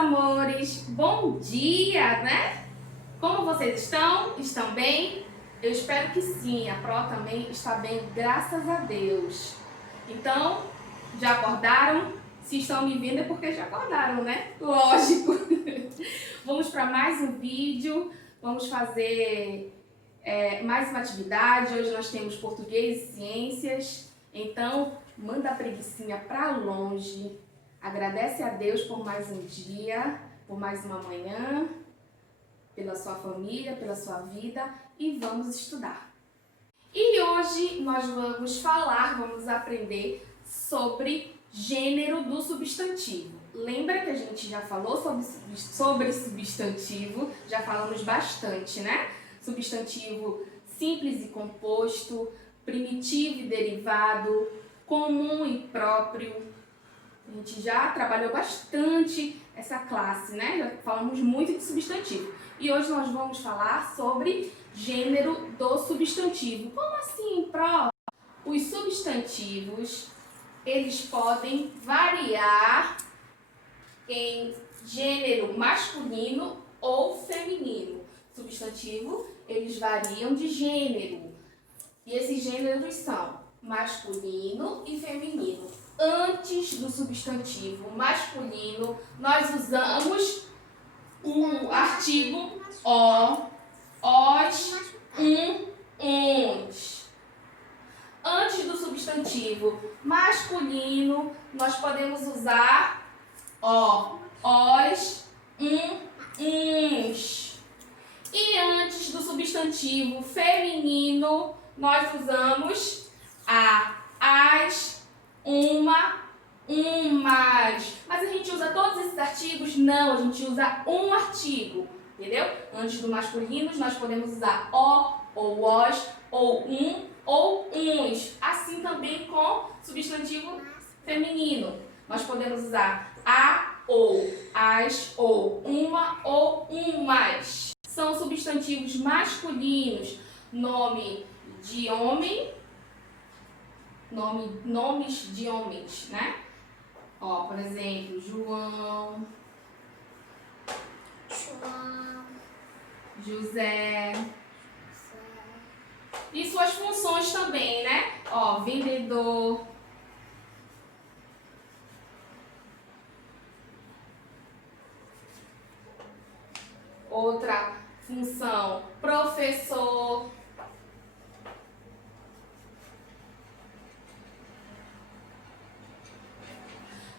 amores, bom dia, né? Como vocês estão? Estão bem? Eu espero que sim, a Pro também está bem, graças a Deus. Então, já acordaram? Se estão me vendo é porque já acordaram, né? Lógico! Vamos para mais um vídeo, vamos fazer mais uma atividade. Hoje nós temos português e ciências, então manda a preguicinha para longe. Agradece a Deus por mais um dia, por mais uma manhã, pela sua família, pela sua vida e vamos estudar. E hoje nós vamos aprender sobre gênero do substantivo. Lembra que a gente já falou sobre substantivo, já falamos bastante, né? Substantivo simples e composto, primitivo e derivado, comum e próprio. A gente já trabalhou bastante essa classe, né? Já falamos muito de substantivo. E hoje nós vamos falar sobre gênero do substantivo. Como assim, Pro? Os substantivos, eles podem variar em gênero masculino ou feminino. Substantivo, eles variam de gênero. E esses gêneros são masculino e feminino. Antes do substantivo masculino, nós usamos o artigo o, os, uns. Antes do substantivo masculino, nós podemos usar o, os, uns. E antes do substantivo feminino, nós usamos a, as, uma, umas. Mas a gente usa todos esses artigos? Não, a gente usa um artigo, entendeu? Antes do masculino, nós podemos usar o, ou os, ou ou uns. Assim também com substantivo feminino. Nós podemos usar a, ou, as, ou, uma, ou umas. São substantivos masculinos, nome de homem, nomes de homens, né? Ó, por exemplo, João, José. E suas funções também, né? Ó, vendedor. Outra função, professor.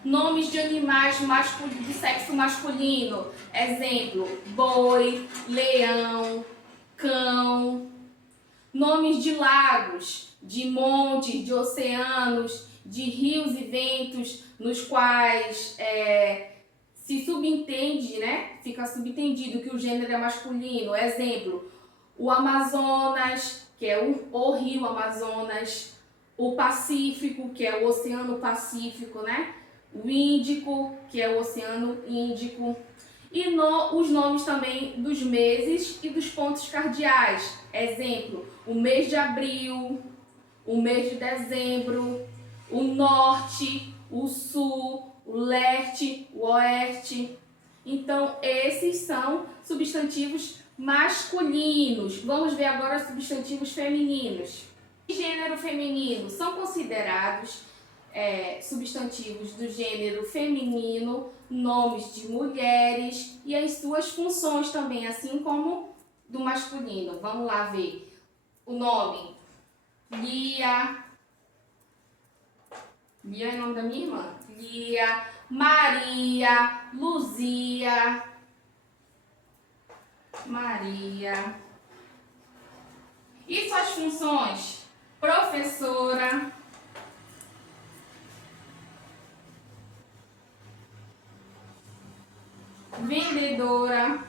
Nomes de animais de sexo masculino. Exemplo, boi, leão, cão. Nomes de lagos, de montes, de oceanos, de rios e ventos, nos quais se subentende, né? Fica subentendido que o gênero é masculino. Exemplo, o Amazonas, que é o rio Amazonas. O Pacífico, que é o Oceano Pacífico, né? O Índico, que é o Oceano Índico, e os nomes também dos meses e dos pontos cardeais. Exemplo, o mês de abril, o mês de dezembro, o norte, o sul, o leste, o oeste. Então, esses são substantivos masculinos. Vamos ver agora os substantivos femininos. Gênero feminino são considerados substantivos do gênero feminino, nomes de mulheres e as suas funções também, assim como do masculino. Vamos lá ver o nome. Lia. Lia é o nome da minha irmã. Lia, Maria, Luzia. Maria. E suas funções? Professora. Vendedora.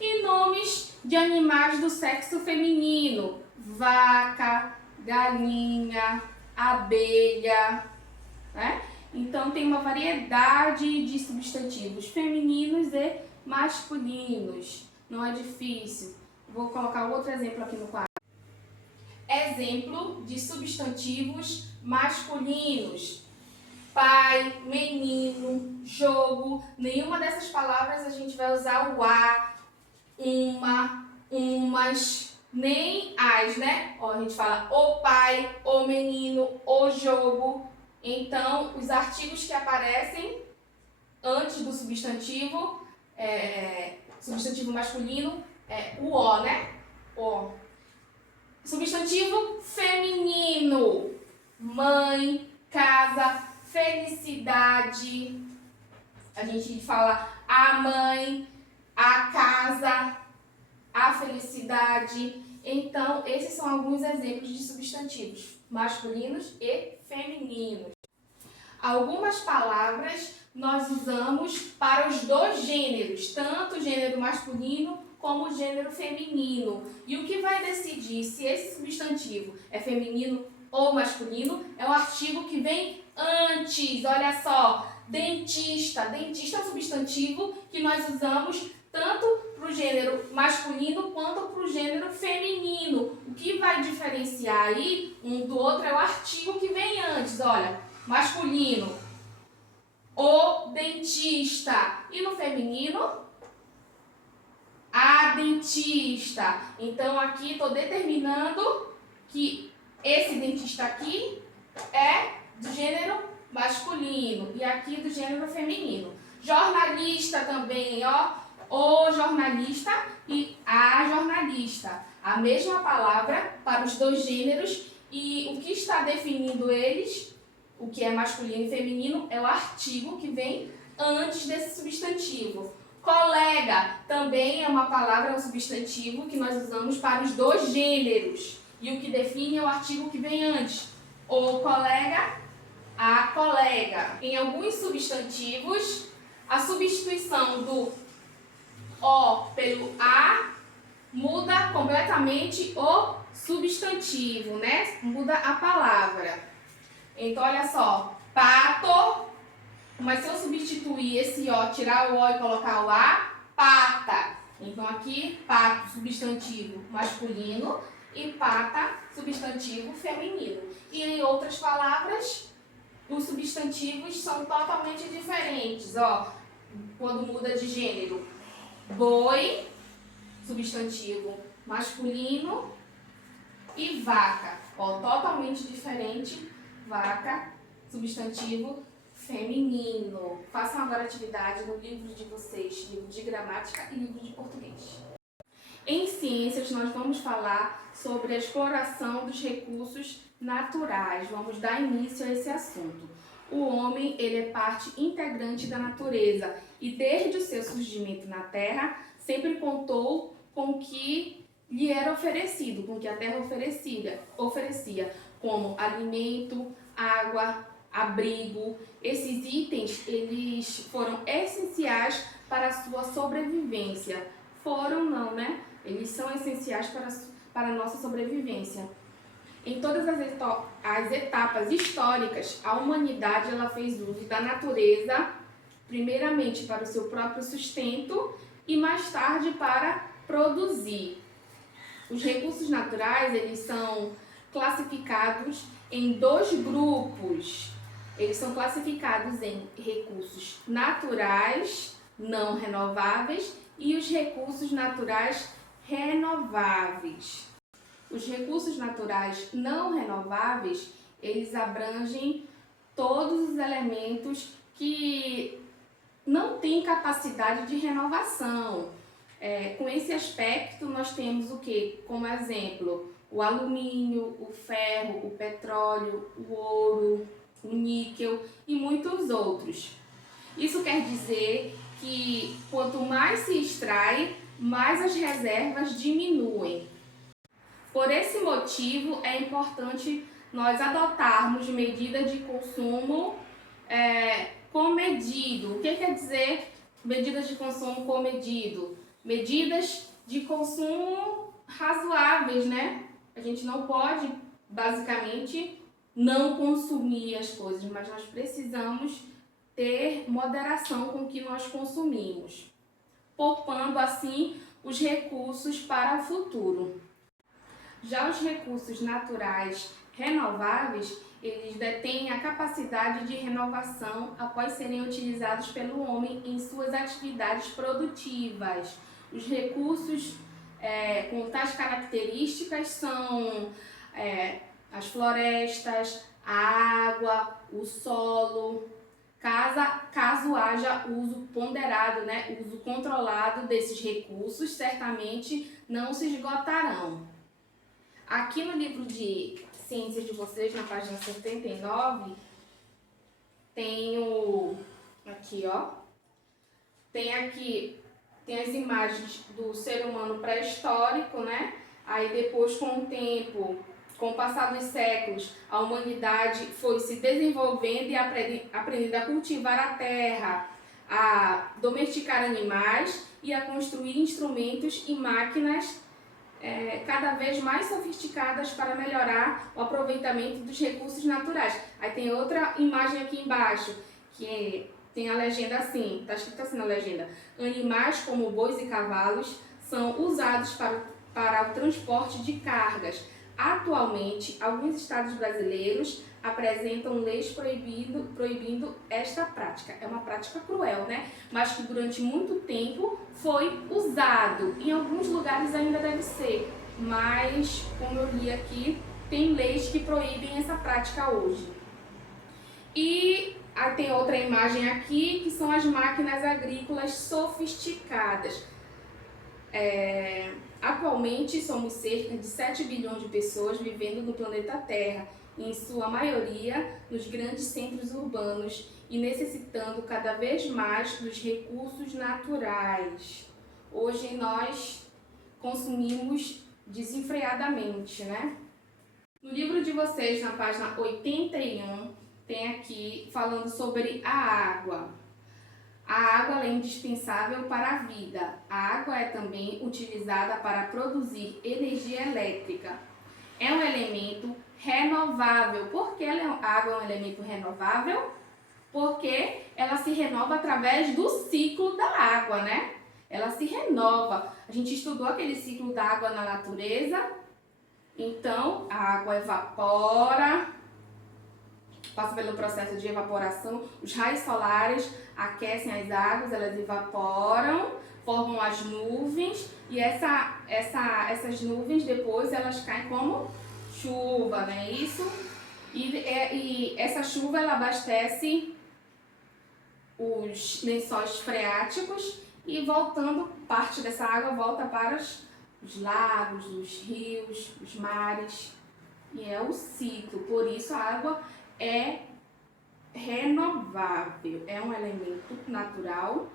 E nomes de animais do sexo feminino: vaca, galinha, abelha, né? Então tem uma variedade de substantivos femininos e masculinos. Não é difícil. Vou colocar outro exemplo aqui no quadro. Exemplo de substantivos masculinos: pai, menino, jogo. Nenhuma dessas palavras a gente vai usar o a, uma, umas, nem as, né? Ó, a gente fala o pai, o menino, o jogo. Então, os artigos que aparecem antes do substantivo, substantivo masculino, é o o, né? O. Substantivo feminino, mãe, casa, felicidade. A gente fala a mãe, a casa, a felicidade. Então, esses são alguns exemplos de substantivos masculinos e femininos. Algumas palavras nós usamos para os dois gêneros, tanto o gênero masculino como o gênero feminino. E o que vai decidir se esse substantivo é feminino ou masculino é o artigo que vem antes. Olha só, dentista. Dentista é um substantivo que nós usamos tanto para o gênero masculino quanto para o gênero feminino. O que vai diferenciar aí um do outro é o artigo que vem antes. Olha, masculino, o dentista. E no feminino, a dentista. Então, aqui estou determinando que esse dentista aqui é do gênero masculino e aqui do gênero feminino. Jornalista também, ó. O jornalista e a jornalista. A mesma palavra para os dois gêneros e o que está definindo eles, o que é masculino e feminino, é o artigo que vem antes desse substantivo. Colega também é uma palavra, é um substantivo que nós usamos para os dois gêneros. E o que define é o artigo que vem antes. O colega, a colega. Em alguns substantivos, a substituição do o pelo a muda completamente o substantivo, né? Muda a palavra. Então, olha só, pato. Mas se eu substituir esse o, tirar o o e colocar o a, pata. Então aqui, pato, substantivo masculino e pata, substantivo feminino. E em outras palavras, os substantivos são totalmente diferentes. Ó, quando muda de gênero, boi, substantivo masculino e vaca. Ó, totalmente diferente, vaca, substantivo feminino. Façam agora atividade no livro de vocês, livro de gramática e livro de português. Em ciências, nós vamos falar sobre a exploração dos recursos naturais. Vamos dar início a esse assunto. O homem, ele é parte integrante da natureza e desde o seu surgimento na Terra, sempre contou com o que lhe era oferecido, com o que a Terra oferecia, como alimento, água, abrigo. Esses itens, eles foram essenciais para a sua sobrevivência. Foram não, né? Eles são essenciais para a nossa sobrevivência. Em todas as etapas históricas, a humanidade ela fez uso da natureza, primeiramente para o seu próprio sustento e mais tarde para produzir. Os recursos naturais, eles são classificados em dois grupos. Eles são classificados em recursos naturais não renováveis e os recursos naturais renováveis. Os recursos naturais não renováveis, eles abrangem todos os elementos que não têm capacidade de renovação. Com esse aspecto, nós temos o que? Como exemplo, o alumínio, o ferro, o petróleo, o ouro, o níquel e muitos outros. Isso quer dizer que quanto mais se extrai, mais as reservas diminuem. Por esse motivo, é importante nós adotarmos medidas de consumo comedido. O que quer dizer medidas de consumo comedido? Medidas de consumo razoáveis, né? A gente não pode, basicamente, não consumir as coisas, mas nós precisamos ter moderação com o que nós consumimos, poupando assim os recursos para o futuro. Já os recursos naturais renováveis, eles detêm a capacidade de renovação após serem utilizados pelo homem em suas atividades produtivas. Os recursos com tais características são as florestas, a água, o solo, caso haja uso ponderado, né, uso controlado desses recursos, certamente não se esgotarão. Aqui no livro de Ciências de vocês, na página 79, tem as imagens do ser humano pré-histórico, né? Aí depois, com o tempo, com o passar dos séculos, a humanidade foi se desenvolvendo e aprendendo a cultivar a terra, a domesticar animais e a construir instrumentos e máquinas cada vez mais sofisticadas para melhorar o aproveitamento dos recursos naturais. Aí tem outra imagem aqui embaixo, que tem a legenda assim, está escrito assim na legenda: animais como bois e cavalos são usados para o transporte de cargas. Atualmente, alguns estados brasileiros apresentam leis proibindo esta prática. É uma prática cruel, né? Mas que durante muito tempo foi usado. Em alguns lugares ainda deve ser, mas como eu li aqui, tem leis que proíbem essa prática hoje. E tem outra imagem aqui, que são as máquinas agrícolas sofisticadas. Atualmente somos cerca de 7 bilhões de pessoas vivendo no planeta Terra, em sua maioria nos grandes centros urbanos e necessitando cada vez mais dos recursos naturais. Hoje nós consumimos desenfreadamente, né? No livro de vocês, na página 81, tem aqui falando sobre a água. A água é indispensável para a vida. A água é também utilizada para produzir energia elétrica. É um elemento renovável. Por que a água é um elemento renovável? Porque ela se renova através do ciclo da água, né? Ela se renova. A gente estudou aquele ciclo da água na natureza. Então, a água evapora, passa pelo processo de evaporação, os raios solares aquecem as águas, elas evaporam, formam as nuvens e essas nuvens depois elas caem como chuva, não é isso? E essa chuva ela abastece os lençóis freáticos e voltando, parte dessa água volta para os lagos, os rios, os mares. E é o ciclo, por isso a água é renovável, é um elemento natural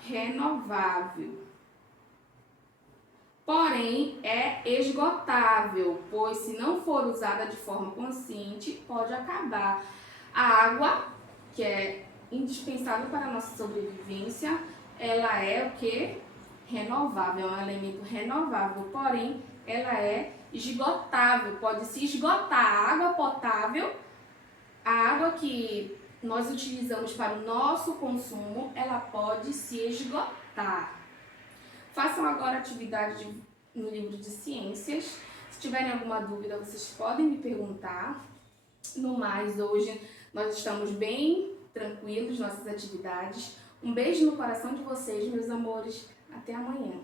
renovável. Porém, é esgotável, pois se não for usada de forma consciente, pode acabar. A água, que é indispensável para a nossa sobrevivência, ela é o que? Renovável, é um elemento renovável, porém, ela é esgotável, pode se esgotar. A água potável, a água que nós utilizamos para o nosso consumo, ela pode se esgotar. Façam agora a atividade no livro de ciências. Se tiverem alguma dúvida, vocês podem me perguntar. No mais, hoje nós estamos bem tranquilos, nossas atividades. Um beijo no coração de vocês, meus amores. Até amanhã.